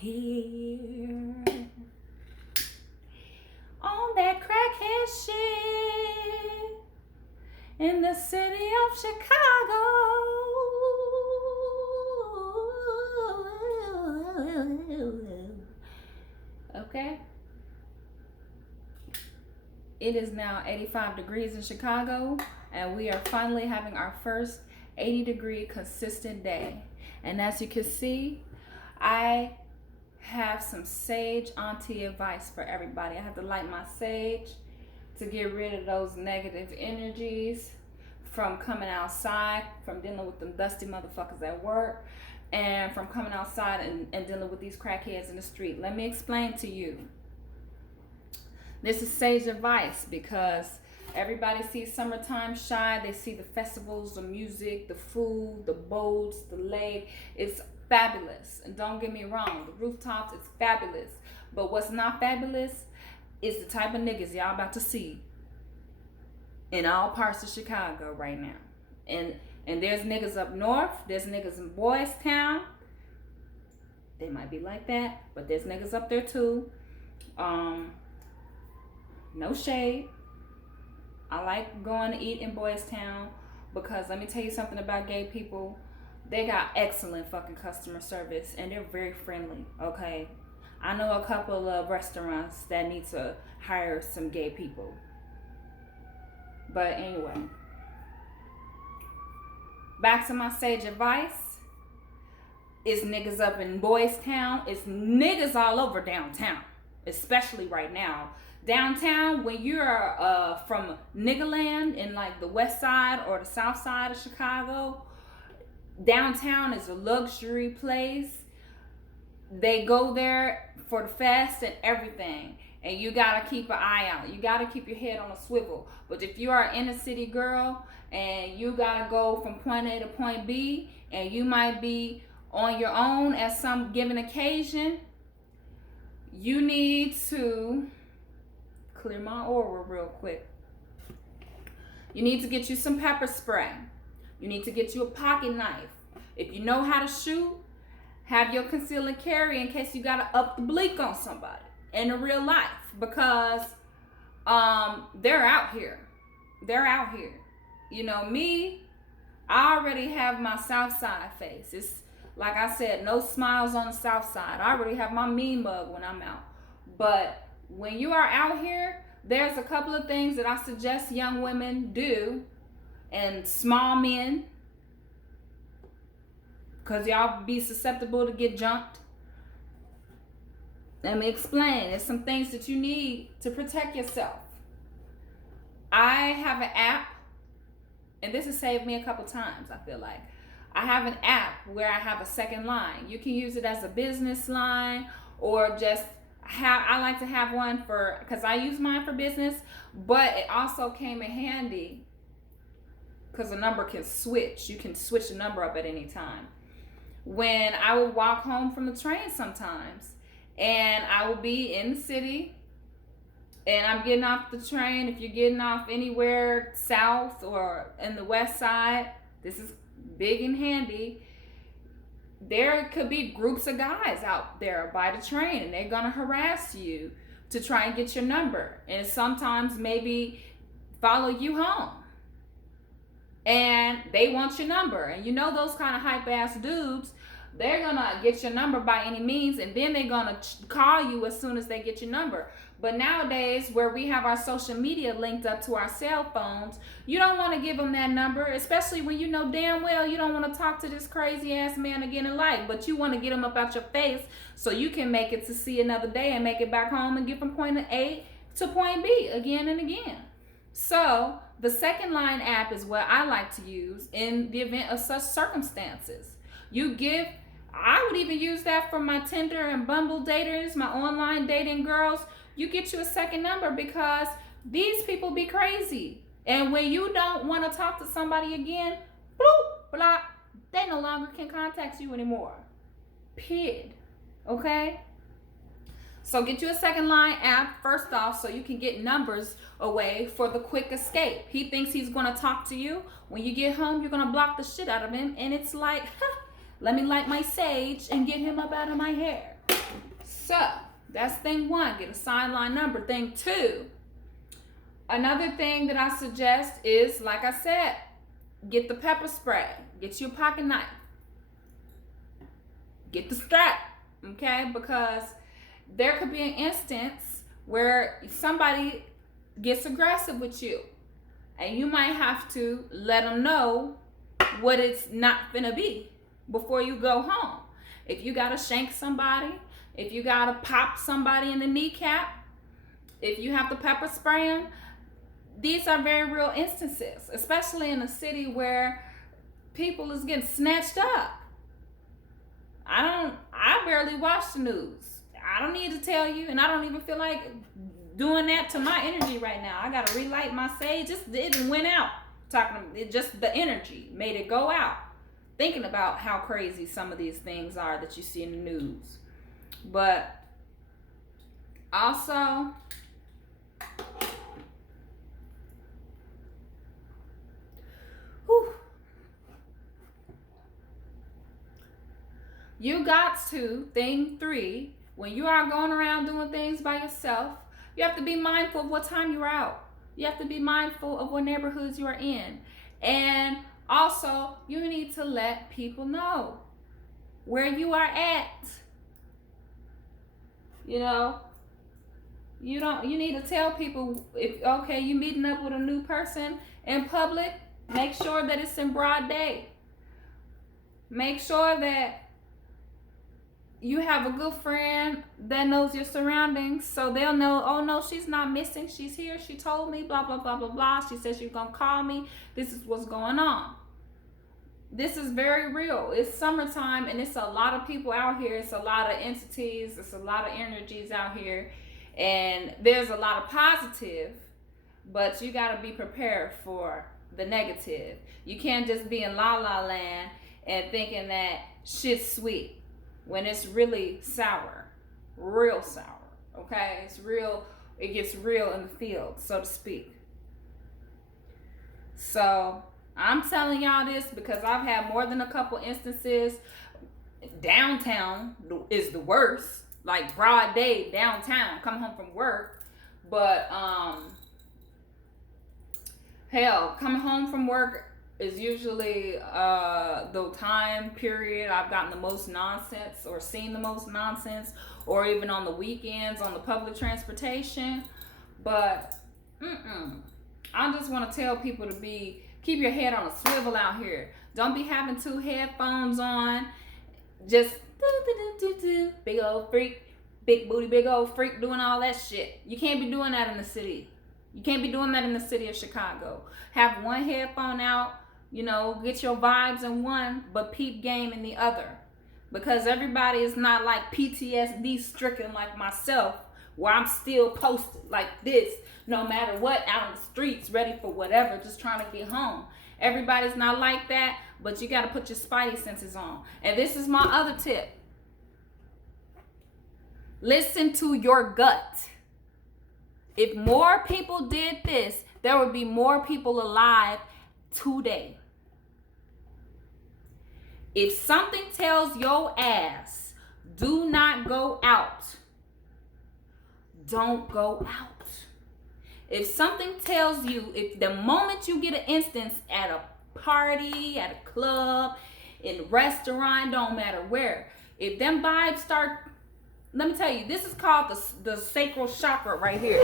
here on that crackhead shit in the city of Chicago. Okay? It is now 85 degrees in Chicago, and we are finally having our first 80-degree consistent day. And as you can see, I have some sage auntie advice for everybody. I have to light my sage to get rid of those negative energies from coming outside, from dealing with them dusty motherfuckers at work, and from coming outside and dealing with these crackheads in the street. Let me explain to you. This is sage advice because everybody sees summertime shy. They see the festivals, the music, the food, the boats, the lake. It's fabulous. And don't get me wrong, the rooftops, it's fabulous. But what's not fabulous is the type of niggas y'all about to see in all parts of Chicago right now. And there's niggas up north. There's niggas in Boys Town. They might be like that, but there's niggas up there too. No shade. I like going to eat in Boys Town because let me tell you something about gay people. They got excellent fucking customer service and they're very friendly, okay? I know a couple of restaurants that need to hire some gay people. But anyway, back to my sage advice. It's niggas up in Boys Town. It's niggas all over downtown, especially right now. Downtown, when you're from Niggaland in like the west side or the south side of Chicago, downtown is a luxury place. They go there for the fest and everything. And you gotta keep an eye out. You gotta keep your head on a swivel. But if you are an inner city girl and you gotta go from point A to point B and you might be on your own at some given occasion, you need to clear my aura real quick. You need to get you some pepper spray. You need to get you a pocket knife. If you know how to shoot, have your conceal and carry in case you gotta up the bleak on somebody in real life, because they're out here. They're out here. You know me, I already have my south side face. It's like I said, no smiles on the south side. I already have my mean mug when I'm out. But when you are out here, there's a couple of things that I suggest young women do, and small men, because y'all be susceptible to get jumped. Let me explain. There's some things that you need to protect yourself. I have an app, and this has saved me a couple times, I feel like. I have an app where I have a second line. You can use it as a business line or just I like to have one because I use mine for business, but it also came in handy because the number can switch. You can switch the number up at any time. When I would walk home from the train sometimes, and I would be in the city, and I'm getting off the train. If you're getting off anywhere south or in the west side, this is big and handy. There could be groups of guys out there by the train, and they're gonna harass you to try and get your number, and sometimes maybe follow you home. And they want your number, and you know those kind of hype ass dudes, they're gonna get your number by any means, and then they're gonna call you as soon as they get your number. But nowadays, where we have our social media linked up to our cell phones, you don't want to give them that number, especially when you know damn well you don't want to talk to this crazy ass man again in life, but you want to get him up out your face so you can make it to see another day and make it back home and get from point A to point B again and again. So the second line app is what I like to use in the event of such circumstances. I would even use that for my Tinder and Bumble daters, my online dating girls. You get you a second number because these people be crazy. And when you don't want to talk to somebody again, bloop, block, they no longer can contact you anymore. Period. Okay? So get you a second line app first off so you can get numbers away for the quick escape. He thinks he's going to talk to you. When you get home, you're going to block the shit out of him. And it's like, let me light my sage and get him up out of my hair. So that's thing one, get a sideline number. Thing two, another thing that I suggest is, like I said, get the pepper spray, get your pocket knife, get the strap, okay? Because there could be an instance where somebody gets aggressive with you, and you might have to let them know what it's not gonna be before you go home. If you gotta shank somebody, if you gotta pop somebody in the kneecap, if you have to pepper spray them, these are very real instances, especially in a city where people is getting snatched up. I barely watch the news. I don't need to tell you, and I don't even feel like doing that to my energy right now. I gotta relight my sage. It didn't went out. Just the energy made it go out. Thinking about how crazy some of these things are that you see in the news. But also, you got to, thing three, when you are going around doing things by yourself, you have to be mindful of what time you're out. You have to be mindful of what neighborhoods you are in. And also, you need to let people know where you are at. You know, you need to tell people, if okay, you meeting up with a new person in public, make sure that it's in broad day. Make sure that you have a good friend that knows your surroundings, so they'll know, oh no, she's not missing, she's here, she told me, blah, blah, blah, blah, blah. She said she's gonna call me. This is what's going on. This is very real. It's summertime, and it's a lot of people out here. It's a lot of entities. It's a lot of energies out here, and there's a lot of positive, but you gotta be prepared for the negative. You can't just be in la la land and thinking that shit's sweet when it's really sour, real sour, okay? It's real, it gets real in the field, so to speak. So I'm telling y'all this because I've had more than a couple instances. Downtown is the worst, like broad day downtown, come home from work. But hell, coming home from work is usually the time period I've gotten the most nonsense or seen the most nonsense, or even on the weekends on the public transportation. But I just want to tell people to keep your head on a swivel out here. Don't be having two headphones on, just big old freak, big booty, big old freak doing all that shit. You can't be doing that in the city. You can't be doing that in the city of Chicago. Have one headphone out, you know, get your vibes in one, but peep game in the other. Because everybody is not like PTSD stricken like myself, where I'm still posted like this, no matter what, out in the streets, ready for whatever, just trying to get home. Everybody's not like that, but you got to put your spidey senses on. And this is my other tip. Listen to your gut. If more people did this, there would be more people alive today. If something tells your ass, do not go out, don't go out. If something tells you, if the moment you get an instance at a party, at a club, in a restaurant, don't matter where, if them vibes start, let me tell you, this is called the sacral chakra right here.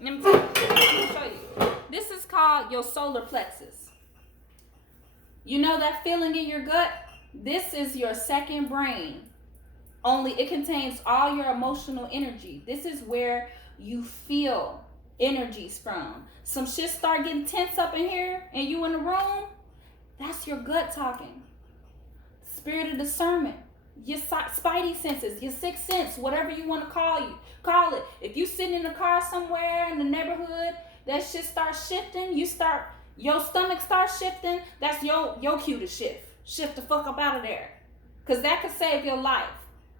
Let me show you. This is called your solar plexus. You know that feeling in your gut? This is your second brain. Only it contains all your emotional energy. This is where you feel energies from. Some shit start getting tense up in here and you in the room, that's your gut talking. Spirit of discernment, your spidey senses, your sixth sense, whatever you want to call it. If you sitting in the car somewhere in the neighborhood, that shit starts shifting, your stomach starts shifting, that's your cue to shift the fuck up out of there, because that could save your life.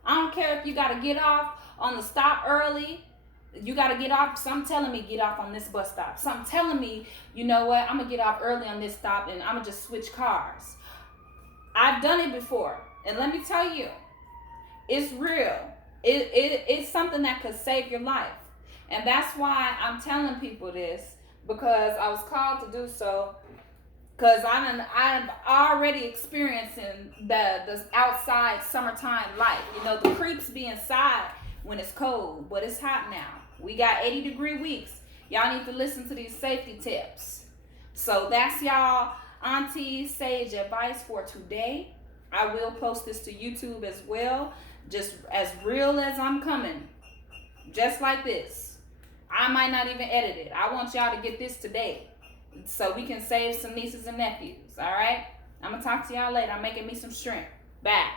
I don't care if you got to get off on the stop early. You got to get off. Some telling me get off on this bus stop. Some telling me, you know what, I'm going to get off early on this stop and I'm going to just switch cars. I've done it before. And let me tell you, it's real. It's something that could save your life. And that's why I'm telling people this, because I was called to do so. Because I'm already experiencing the outside summertime life. You know, the creeps be inside when it's cold, but it's hot now. We got 80-degree weeks. Y'all need to listen to these safety tips. So that's y'all Auntie Sage advice for today. I will post this to YouTube as well, just as real as I'm coming, just like this. I might not even edit it. I want y'all to get this today, so we can save some nieces and nephews. All right, I'm gonna talk to y'all later. I'm making me some shrimp. Bye.